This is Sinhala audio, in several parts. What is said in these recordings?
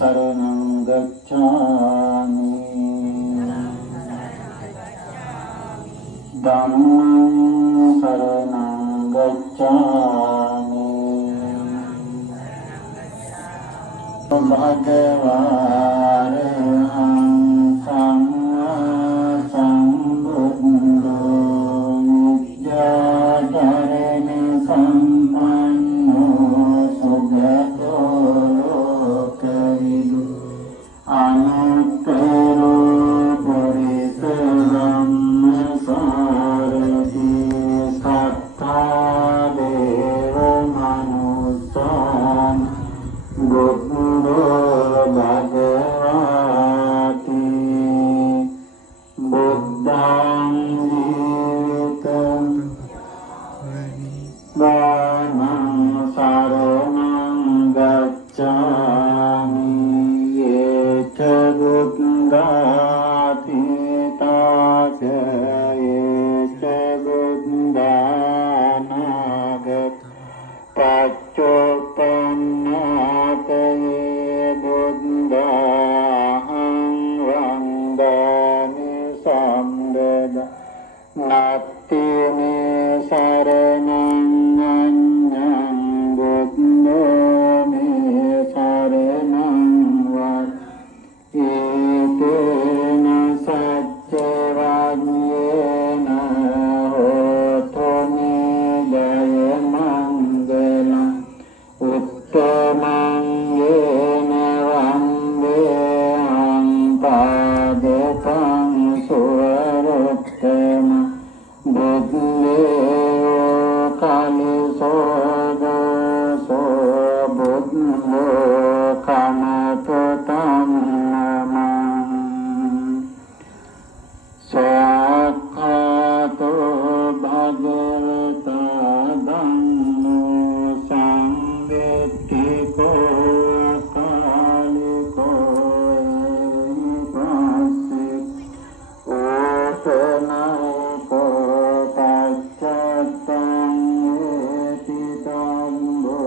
शरणं गच्छामि धम्मं शरणं गच्छामि भगवान् सम्मा सम्बुद्धो विद्याधरणि सम्पन्नो सुगतो लोकविदु अनुत्तरो पुरुष ब्रह्मसारथि सत्ता देव मनुष्यान् बुद्धो भगवति बुद्धं जीवितं दानं शरणं गच्छामि ये च बुद्धाति ताच ये च बुद्धानागत पच्चोपन्नातये बुद्धाहं वन्दामि सम्बदा नास्ति मे शरणं अन्यं बुद्धो मे शरणं एतेन सत्यवाक्येन होतो निजयमङ्गलम् उत्तमं येन वन्देऽहं पादपं सुवरोत्तमं बुद्धेयो कलिशो दोषो बुद्धो कमपतं नमः स्वाक्खातो भगवता धम्मो संवेत्तिको कालिको एवासिक ओशनैको पश्चात्तं येति तम्भो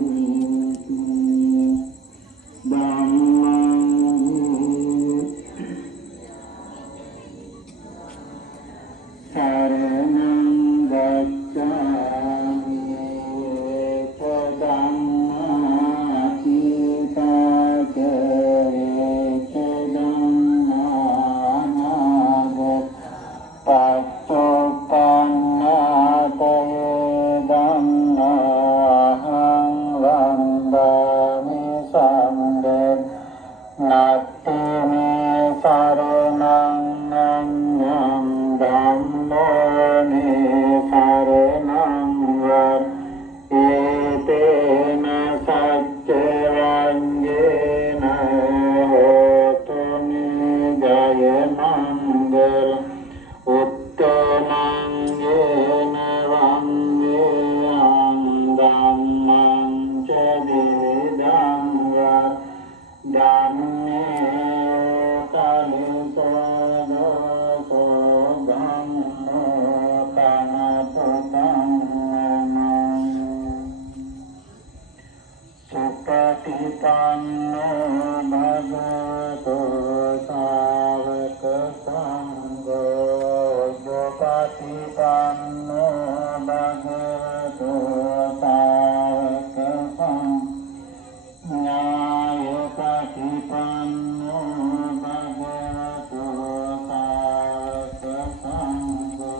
विन्युति धम्मं शरणं गच्छामि च धम्मातीता च च धम्मानागत पच्चोपन्नातये धम्माहं वन्दामि सम्बद नास्ति मे शरणं अन्यं धम्मो मे शरणं वर एतेन सत्यवाक्येन होतो निजयमङ्गलम् उत्तमं येन वन्देऽहं धम्मं च द्विविधं वर धम्मे कलिशो दोषो धम्मो कमपतं नमः सुपटिपन्नो भगवतो सावक संघो सुपटिपन्नो भगवतो सावक संघो न्यायपटिपन्नो भगवतो सावक संघो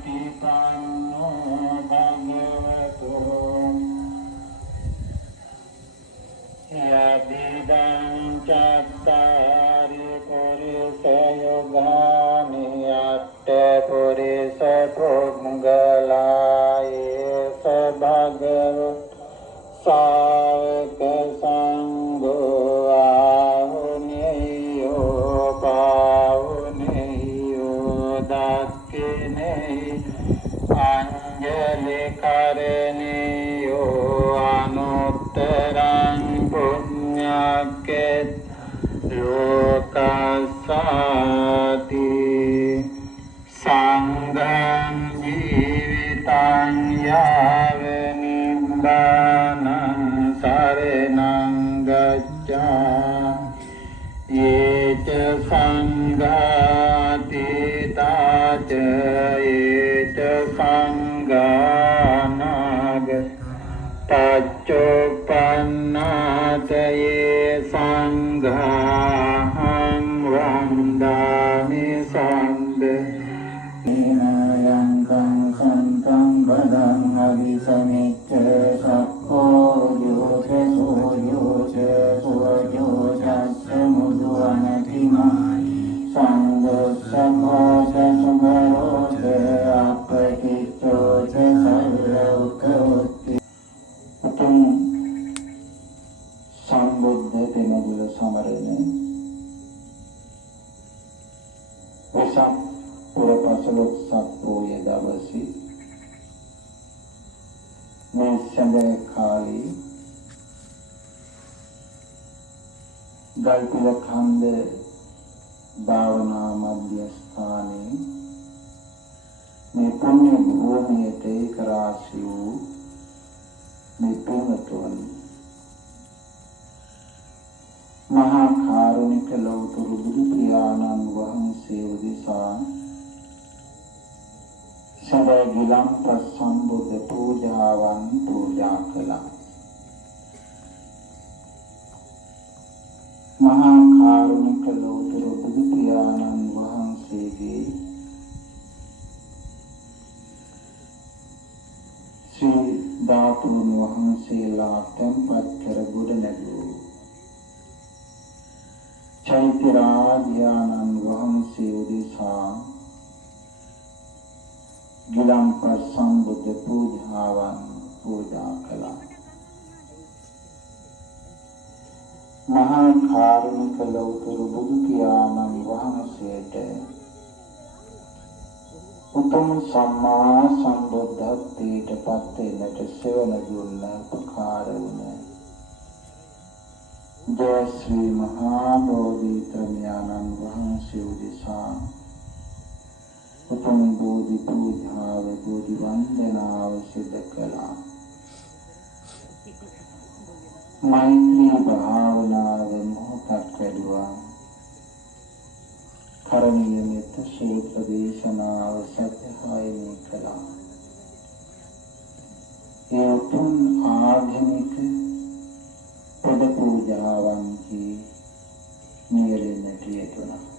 सामीचिपटिपन्नो भगवतो यदिदं चत्वारि पुरुषयुगानि अष्टपुरुषपुङ्गलायेष भगवत् सावक संघो आहुनेयो पाहुनेयो दक्षिणेयो अंजलि करणेयो अनुत्तरं पुण्यकृत् येच संघातीताच येच संघानाग तच्चोपन्नाच ये संघाहं वन्दामि सन्द यङ्कं सन्तं वदं अभिसमिच्च सक्को योच सुवयोचस्समुद्वनतिमा सङ्गोत्सभोच सुभरोच अपतिच्चोच सर्वौकवत्ति उतम संबुद्ध तेमगुल समरने वेसक पुरपसलोक सत्पोय दवसी මේ සැඳෑ කාලේ ගල්පිල කන්ද භාවනා මධ්‍යස්ථානයේ මේ පුණ්‍ය භූමියට ඒක රාශි වූ මේ පින්වතුන් මහා කාරුණික ලෞතුරු බුදු පියාණන් වහන්සේ උදෙසා සදා ගිලම්පස් සම්බුද්ධ පූජාවන් පූජා කළා. මහා කාරුණික ලෞතුරු බුදු පියාණන් වහන්සේගේ ශ්‍රී ධාතුන් වහන්සේලා තැන්පත් කර ගොඩ නැගූ චෛත්‍ය රාජානන් වහන්සේ උදෙසා ගිලම්පස් සම්බුද්ධ පූජාවන් පූජා කළා. මහා කාරුණික ලෞතුරු බුදු පියාණන් වහන්සේට උතුම් සම්මා සම්බුද්ධත්වයට පත් වෙන්නට සෙවණ දුන්න උපකාර වුණ ජය ශ්‍රී මහා බෝධිත්‍රඥානන් වහන්සේ උදෙසා උතුම් බෝධි පූජාව බෝධි වන්දනාව සිදු කළා. මෛත්‍රී භාවනාව මොහොතක් වැඩුවා. කරණීය මෙත්ත සූත්‍ර දේශනාව සත්‍යයයි කළා. ඒ උතුම් ආගමික පොද පූජාවන්හි නියැලෙන්නට යෙදුණා.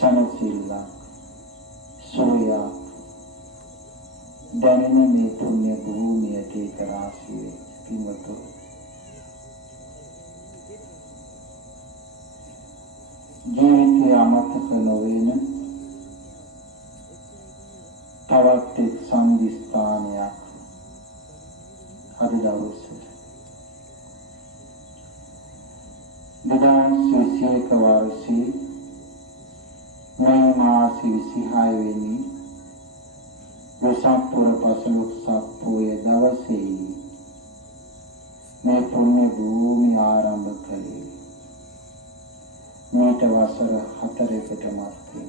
සනසිල්ලා සෝයා දැනෙන මේ පුණ්‍ය භූමියට ඒක රාශිය පින්වතු ජීවිතය අමතක නොවන තවත් එක් සංදිස්ථානයක් අද දවසේ 2021 වර්ෂයේ මේ මාසෙ 26 වෙනි වෙසක් පුර පසළොස් පෝය දවසේ මේ පුණ්‍ය භූමිය ආරම්භ කළේ. මේට වසර 4කට මත්තේ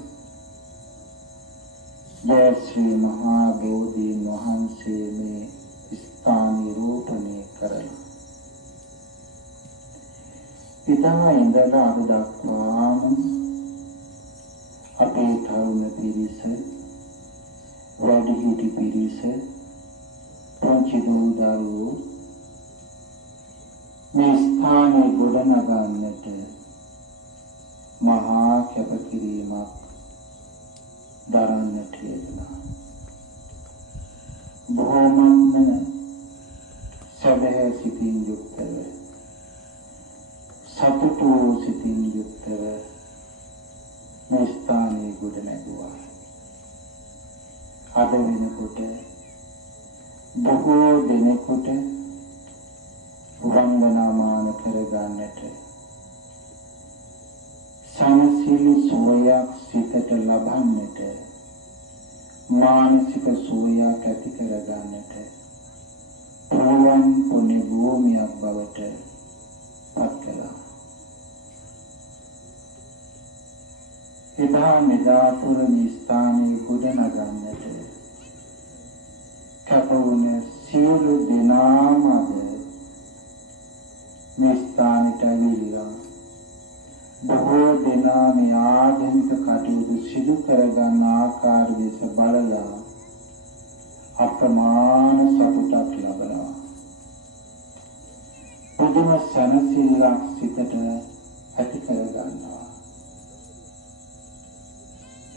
ජය ශ්‍රී මහා බෝධීන් වහන්සේ මේ ස්ථාන නිරූපණය කරලා ඉතා ඉඳලා අද දක්වාම අපේ තරුණ පිරිස වැඩිහිටි පිරිස පුංචි දරුවෝ මේ ස්ථානයේ ගොඩනගන්නට මහා කැපකිරීමක් දරන්නට යෙදුණා. බොහොමත්ම සැබෑ සිතින් යුක්තව සතුටු සිතින් යුක්තව මේ ස්ථානයේ ගොඩ නැගුවා. අද වෙනකොට බොහෝ දෙනෙකුට වන්දනාමාන කරගන්නට සමසිලි සෝයක් සිතට ලබන්නට මානසික සෝයක් ඇති කරගන්නට පුළුවන් පුණ්‍ය භූමියක් බවට පත් කළා. එදා මෙදා පුරමි ස්ථානයේ ගොඩනගන්නට කැපවුණ සියලු දෙනාම අද මේ ස්ථානයට ඇවිල්ලා බොහෝ දෙනා මේ ආගමික කටයුතු සිදු කරගන්න ආකාරය දෙස බලලා අප්‍රමාණ සතුටක් ලබනවා. පුදුම සැනසෙල්ලක් සිතට ඇති කරගන්නවා.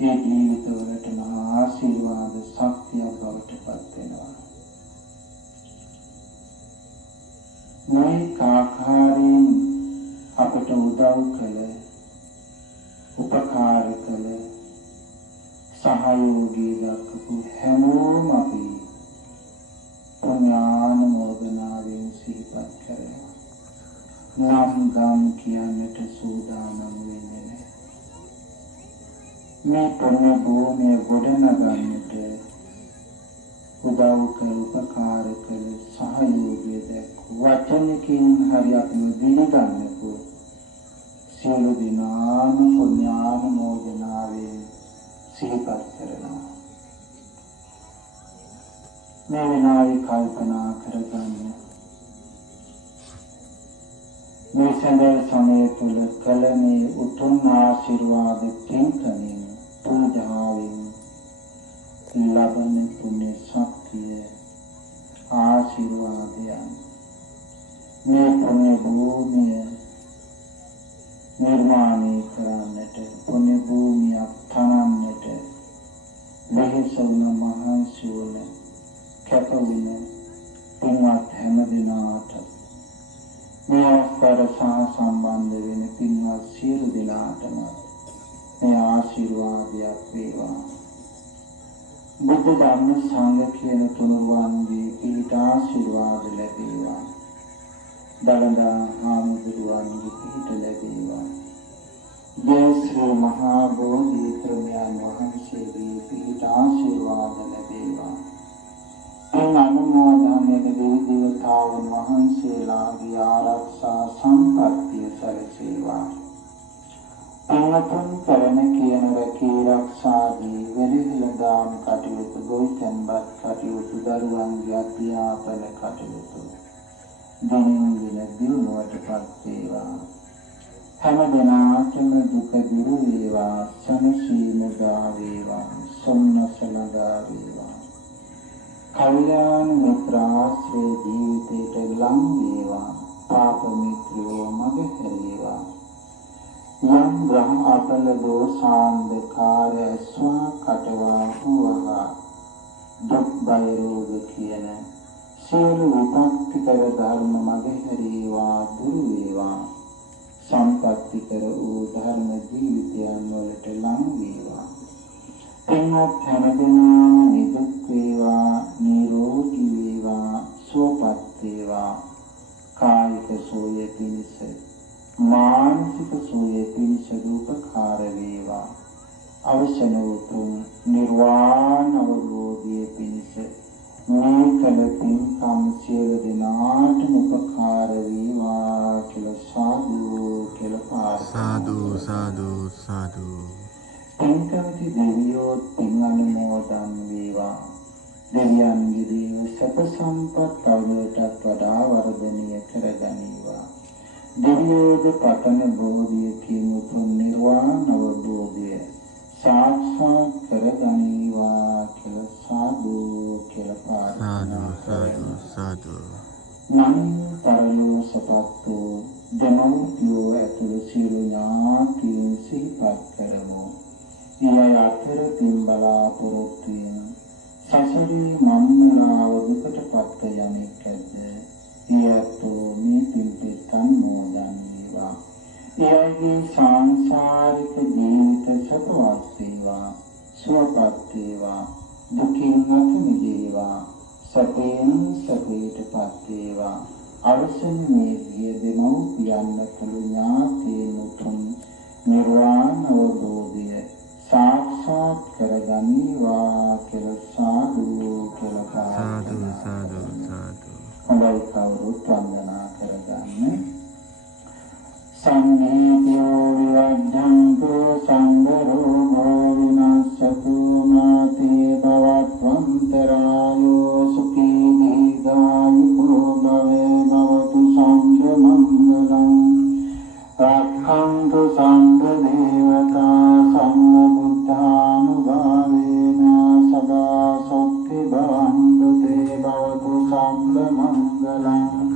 ඒ ජීවිතවලට මහා ආශිර්වාද ශක්තියක් බවට පත් වෙනවා. මේ ආකාරයෙන් අපට උදව් කළ, උපකාර කළ, සහයෝගී දක්වපු හැමෝම අපි පුණ්‍යානුමෝදනාවෙන් සිහිපත් කරනවා. නම් ගම් කියන්නට සූදානම් වෙන්නේ නැහැ. මේ පුණ්‍ය භූමිය ගොඩනගන්නට උදව් කළ, උපකාර කළ, සහයෝගය දැක්වූ වචනකින් හරි අපිව දිනගන්නකෝ සියලු දෙනාම පුණ්‍යානුමෝදනාවෙන් සිහිපත් කරනවා. මේ වෙලාවේ කල්පනා කරගන්න මේ සඳල් සමය තුළ කළ මේ උතුම් ආශිර්වාද පින්කමින් පූජාවෙන් ලබන පුණ්‍ය ශක්තිය ආශිර්වාදයන් මේ පුණ්‍ය භූමිය නිර්මාණය කරන්නට, පුණ්‍ය භූමියක් තනන්නට වෙහෙසුන මහන්සි වන කැපවුන පින්වත් හැම දිනාට මේ අවස්ථාවට සහ සම්බන්ධ වෙන පින්වත් සියලු දෙනාටම මේ ආශිර්වාදයක් වේවා. බුද්ධ ධර්ම සංඝ කියන තුනුරුවන්ගේ පිහිට ආශිර්වාද ලැබේවා. දලදා හාමුදුරුවන්ගේ පිහිට ලැබේවා. ජය ශ්‍රී මහා බෝධිත්‍රමයන් වහන්සේගේ පිහිට ආශිර්වාද ලැබේවා. එන් අනුමෝදන්ය දෙවි දේවතාවුන් වහන්සේලාගේ ආරක්ෂා සම්පත්තිය සැලසේවා. අනුතුම් කරන කියන රැකී ආරක්ෂාදී වෙලිහිලදාම් කටයුතු, ගොවිතැන්පත් කටයුතු, දරුවන්ගේ අධ්‍යාපන කටයුතු දිනින් දින දියුණුවටපත් වේවා. හැම දිනාටම දුක දුරු වේවා, සනසීම දා වේවා, සොම්නස ළඟා වේවා. කල්යාණ මිත්‍රාශ්‍රේ ජීවිතයට ලං වේවා, පාප මිත්‍රයෝ මග හැරේවා. යම් ග්‍රහ අපල දෝසාන්ධකාරය ස්වා කටවා වූවා දුක් බය රෝග කියන සියලු විපත්තිකර ධර්ම මග හැරීවා, දුරු වේවා. සම්පත්තිකර වූ ධර්ම ජීවිතයන් වලට ලං වේවා. එන්නත් හැමදෙනාම නිදුක් වේවා, නිරෝගී වේවා, සුවපත් වේවා. කායික සෝය පිණිස, මානසික සෝය පිණිස උපකාර වේවා. අවසන උතුම් නිර්වාණ අවබෝධය පිණිස මේ කළ පින්කම් සියලු දෙනාටම උපකාර වේවා කියලා සාදු කියලා ප්‍රාර්ථනා. සාදු සාදු සාදු. පින්කමති දෙවියෝ පින් අනුමෝදන් වේවා. දෙවියන්ගේ දේව සැප සම්පත් තවදුරටත් වඩා වර්ධනය කරගනීවා. දෙවියෝද පතන බෝධියකින් උතුම් නිර්වාණ අවබෝධය සාක්ෂාත් කරගනීවා කියලා සාදු කියලා ප්‍රාර්ථනා කරනවා. සාදු. නමින් පරලෝ සපත්තු දෙමව්පියෝ ඇතුළු සියලු ඥාතීන් සිහිපත් කරමු. ඊය අතර පින් බලාපොරොත්තු වෙන සසරේ මම්මලාව දුකටපත් යමෙක් ඇද්ද? ඊයතෝ මේ පින්පෙත් අනුමෝදන් වේවා. ඊයගේ සංසාරික ජීවිත සපවත් වේවා, සුවපත් වේවා, දුකින් අත මිදේවා, සැපයෙන් සැපයටපත් වේවා. අවසන් මේ ගිය දෙමව්පියන් ඇතුළු ඥාතීන් උතුම් නිර්වාණ අවබෝධය साक्षात කරගනීවා කියලා සාදු කියලා සාදු සාදු සාදු. හොඳයි, කවුරුත් වන්දනා කරගන්න. සම්මේතියෝ විවද්ධන්තෝ සංඝරෝ විනාශතු මාතේ භවත්වන්තරායෝ සුඛී දීඝායුකෝ භවේ භවතු සංඝ මංගලං මංගලං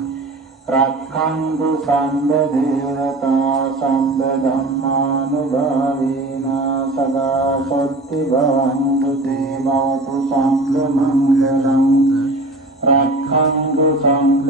රක්ඛන්තු සම්බ දේවතා සම්බ ධම්මානුභාවේන සදා සොත්ති භවන්තු තේ භවතු සම්බ මංගලං රක්ඛන්තු සම්බ